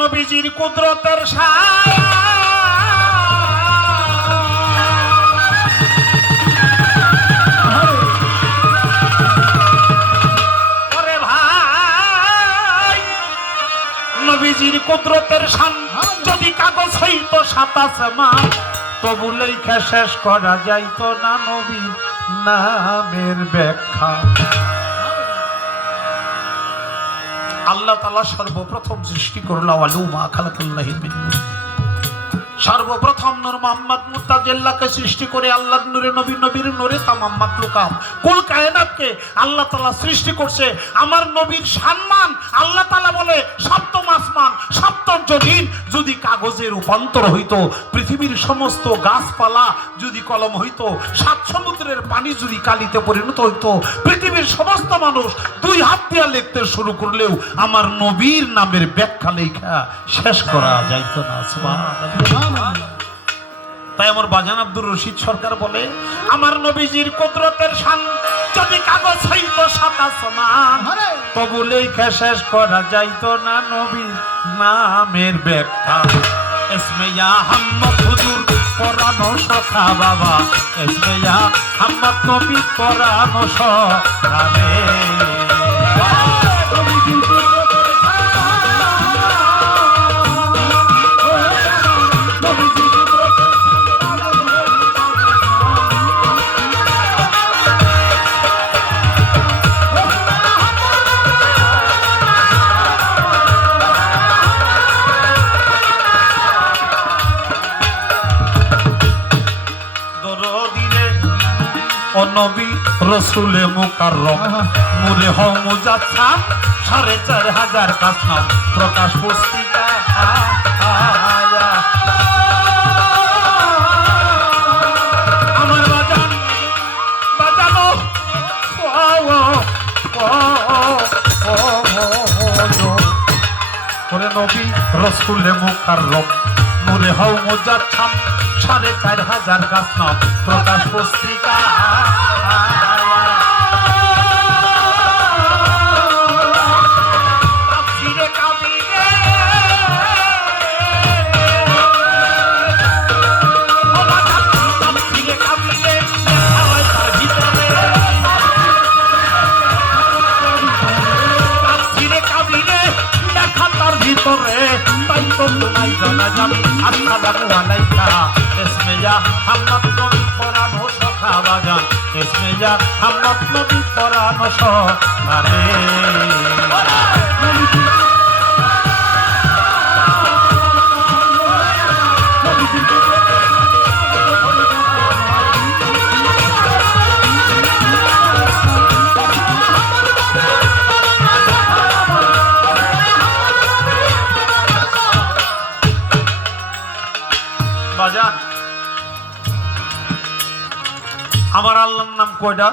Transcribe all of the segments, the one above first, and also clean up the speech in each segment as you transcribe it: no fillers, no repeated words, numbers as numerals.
নবীজির কুদরতের ছায়া ওরে ভাই নবীজির কুদরতের শান যদি কাগজ হইতো 27 মাস তবু লেখা শেষ করা যাইতো না নবীর নামের ব্যাখ্যা। আল্লাহ তাআলা সর্বপ্রথম সৃষ্টি করলো আলুমা খালাকুল্লাহি মিন নূর। সর্বপ্রথম নূর মুহাম্মদ মুতাজিল্লাহকে সৃষ্টি করে আল্লাহর নূরে নবীর নূরে তামাম মাখলুকাত কুল কায়নাতকে আল্লাহ তাআলা সৃষ্টি করছে। আমার নবীর সম্মান আল্লাহ তাআলা বলে সপ্তম আসমান সপ্তম জমিন যদি কাগজে রূপান্তর হইতো, পৃথিবীর সমস্ত গাছপালা যদি কলম হইতো, 7 সমুদ্রের পানি যদি কালিতে পরিণত হইতো, পৃথিবীর সমস্ত মানুষ 2 হাত দিয়ে লিখতে শুরু করলেও আমার নবীর নামের ব্যাখ্যা লেখা শেষ করা যাইতো না। সুবহানাল্লাহ। তাই আমার বাজান আব্দুর রশিদ সরকার বলে আমার নবীজির কুদরতের শান যদি কাগজ হইতো 27 মাস তবু লেখা শেষ করা যাইতো না নবীর নামের ব্যাখ্যা। ইসমে ইয়া হাম্মদ হুজুর পরানো সখা বাবা, ইসমে ইয়া হাম্মদ নবী পরানো সখা রে। নবী রসুলে মুকাররম নূরে হও মুজাসসাম 4500 কাসনাম প্রকাশ পুস্তিকা আমার বাজান বাজানো ওরে নবী রসুলে মুকাররম নূরে হও মুজাসসাম 4500 কাসনাম প্রকাশ পুস্তিকা আমার আল্লাহর নাম কয়টা?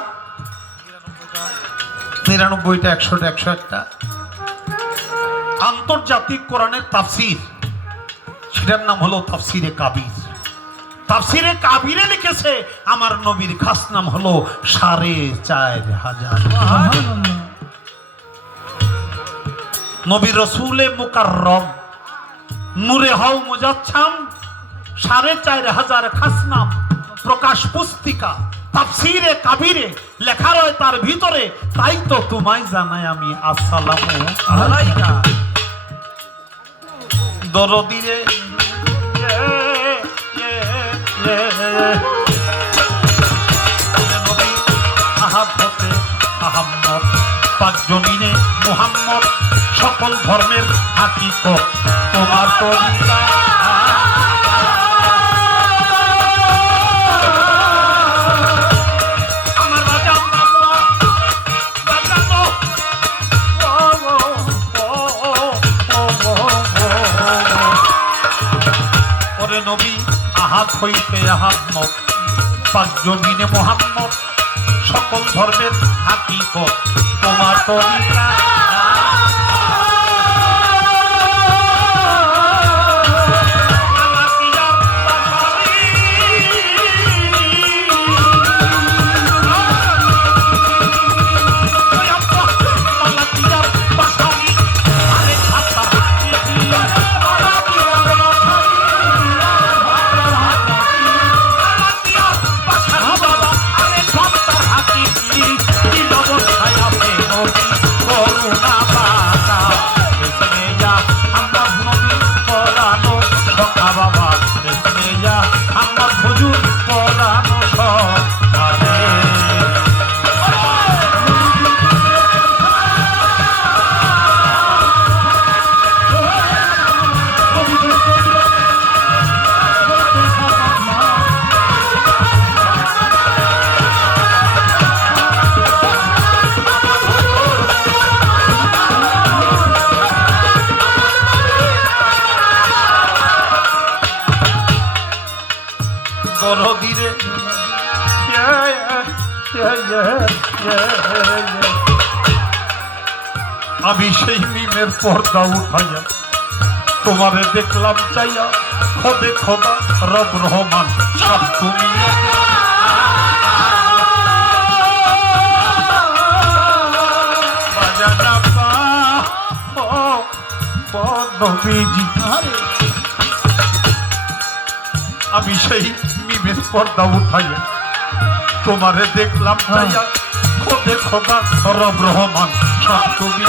99টা 100টা 101টা। আন্তর্জাতিক কোরআনের তাফসীর সেটার নাম হলো তাফসীরে কাবির। তাফসীরে কাবিরে লিখেছে আমার নবীর খাস নাম হলো 4500। নবী রসুলে মুকাররম নূরে হও মুজাসসাম 4500 খাস নাম প্রকাশ পুস্তিকা তাফসীরে কাবিরে লেখা রয় তার ভিতরে। তাই তো তোমায় জানাই আমি আসসালামু আলাইকা। দরদিরে নবী আহাদ হতে আহম্মদ পাক জমিনে মুহাম্মদ সকল ধর্মের হাকিকত তোমার তরিকা। নবী আহাদ হইতে আহম্মদ পাক জমিনে মুহাম্মদ সকল ধর্মের হাকিকত তোমার তরিকা। করো ধীরে। আমি সেই মিমের পর্দা উঠাইয়া তোমারে দেখলাম চাইয়া, খোদে খোদা রব রহমান সব তুমি। আমি সেই মিমের পর্দা উঠাইয়া তোমারে দেখলাম চাইয়া, খোদে খোদা রব রহমান সব তুমি।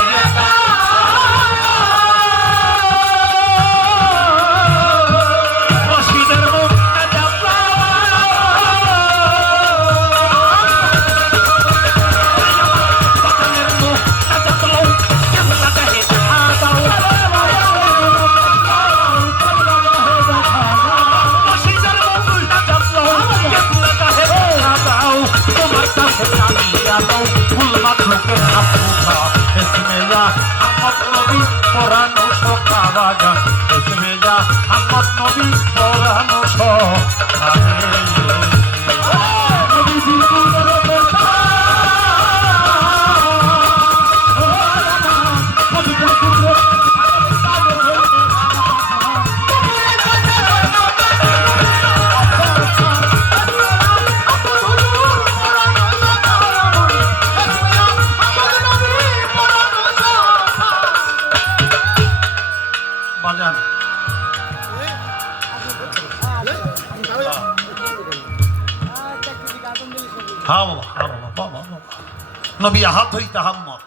নবী আহাত হইতে হাম্মত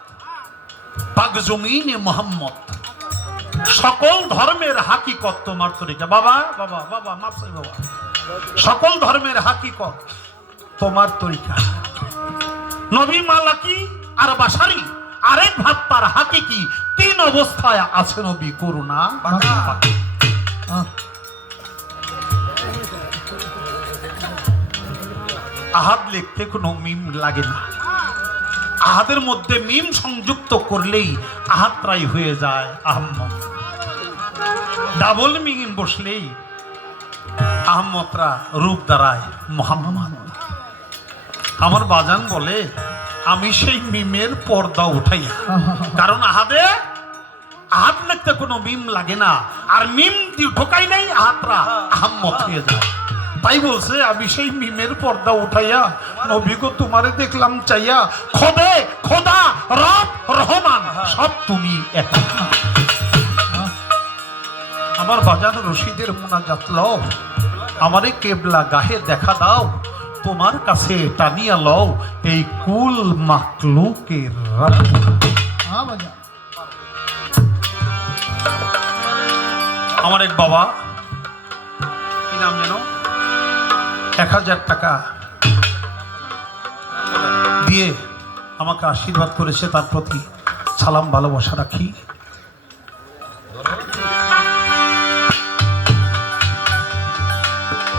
পাক জমিনে মোহাম্মদ, সকল ধর্মের হাকিকত তোমার তরিকা। বাবা বাবা বাবা মাফসাই বাবা, সকল ধর্মের হাকিকত তোমার তরিকা। নবী মালাকি আর বাশারি আরেক ভাবতার হাকিকি, তিন অবস্থায় আছে নবী করুণা। আহাদ লিখতে কোনো মিম লাগে না, আহাদের মধ্যে মিম সংযুক্ত করলেই আহাতরাই হয়ে যায় আহম্মদ। ডাবল মিম বসলেই আহম্মদরা রূপ দাঁড়ায় মোহাম্মদ। আমার বাজান বলে আমি সেই মিমের পর্দা উঠাই, কারণ আহাদে আহাত লিখতে কোনো মিম লাগে না, আর মিম ঢোকাই নাই আহাতরা আহম্মদ হয়ে যায়। তাই বলছে আমি সেই মিমের পর্দা উঠাইয়া নবী গো তোমারে দেখলাম চাইয়া, খোদে খোদা রব রহমান সব তুমি এক। আমার বাজান রশিদের মোনাজাত লও, আমারে কেবলা গাহে দেখা দাও, তোমার কাছে টানিয়া লও এই কুল মাকলুকের রব। আমার এক বাবা, কি নাম যেন, 1000 টাকা দিয়ে আমাকে আশীর্বাদ করেছে, তার প্রতি সালাম ভালোবাসা রাখি।